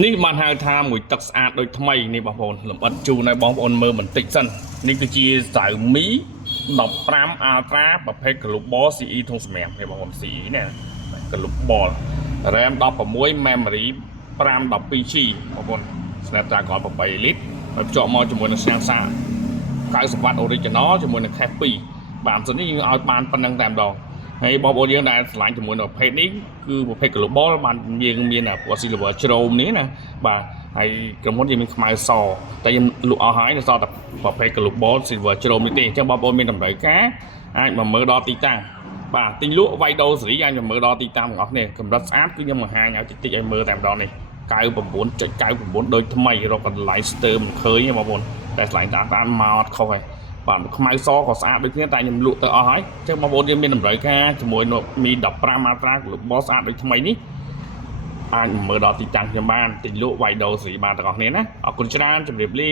នេះបានហៅថាមួយទឹកស្អាតដូចថ្មីនេះបងប្អូនលំអិតជូនឲ្យបងប្អូនមើលបន្តិចសិននេះគឺជាសៅមី15 Ultra ប្រភេទ Global CE ធុងសម្រាប់នេះបងប្អូន CE នេះ Global RAM 16 Memory 512G បងប្អូន Snapdragon 8 lít ហើយភ្ជាប់មកជាមួយនឹងសាំងសា90W Original ជាមួយនឹង Cache 2បាទសិននេះយើងឲ្យបានប៉ុណ្្នឹងតែម្ដងហើយបងប្អូនយើងដែលឆ្លាញ់ជាមួយនឹងប្រភេទនេះគឺប្រភេទ Global បានយើងមានពណ៌ Silver ជ្រោមនេះណាបាទហើយក្រុមហ៊ុនយើងមានខ្មៅសតែយើងលក់អស់ហើយនៅសល់តែប្រភេទ Global Silver ជ្រោមនេះទេអញ្ចឹងបងប្អូនមានតម្រូវការអាចមកមើលដល់ទីតាំងបាទទិញលក់វាយដូរសេរីអាចមកមើលដល់ទីតាំងទាំងអស់គ្នាកម្រិតស្អាតគឺខ្ញុំបង្ហាញឲ្យតិចតិចឲ្យមើលតែម្ដងនេះ99.99ដូចថ្មីរកកន្លែងស្ទើមិនឃើញទេបងប្អូនតែឆ្លាញ់តាមមកអត់ខុសហើយបាទខ្មៅសក៏ស្អាតដូចគ្នាតែខ្ញុំលក់ទៅអស់ហើយអញ្ចឹងបងប្អូនយើងមានតម្រូវការជាមួយនឹងមី15 Ultra Global ស្អាតដូចថ្មីនេះអាចមើលដល់ទីតាំងខ្ញុំបានទិញលក់វាយដូរសេរីបានទាំងអស់គ្នាណាអរគុណច្រើនជម្រាបលា